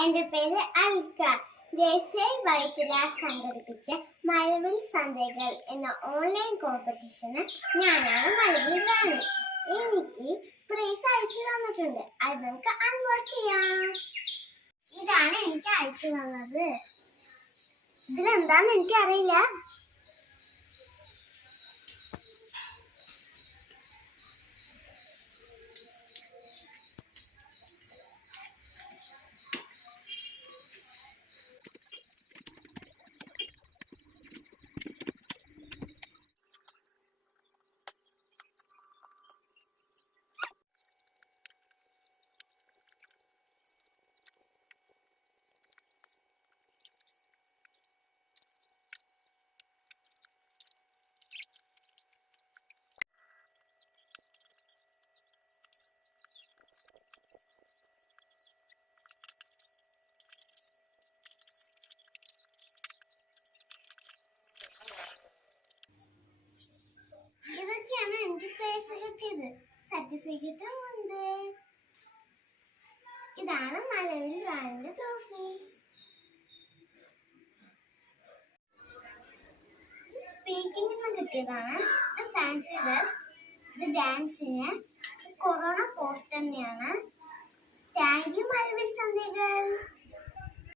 എന്റെ പേര് അൽക്ക. ജെയ്സെ വൈറ്റില സംഘടിപ്പിച്ച മഴവിൽ സന്ധ്യകൾ എന്ന ഓൺലൈൻ കോമ്പറ്റീഷന് ഞാനാണ് മഴവിൽ റാണി. എനിക്ക് പ്രൈസ് അയച്ചു തന്നിട്ടുണ്ട്. അത് നമുക്ക് അൺബോക്സ് ചെയ്യാം. ഇതാണ് എനിക്ക് അയച്ചു തന്നത്. ഇതിലെന്താന്ന് എനിക്കറിയില്ല ഇതൊക്കെയാണ് എനിക്ക് പ്രൈസ് കിട്ടിയത് ഉണ്ട്. ഇതാണ് മലവിൽ റാണിന്റെ ട്രോഫി സ്പീക്കിംഗിന് കിട്ടിയതാണ്. ഇത് ഫാൻസി ഡ്രസ് ഇത് ഡാൻസിന് കൊറോണ പോസ്റ്റ് തന്നെയാണ്. താങ്ക് യു മലവിൽ സന്ധ്യകൾ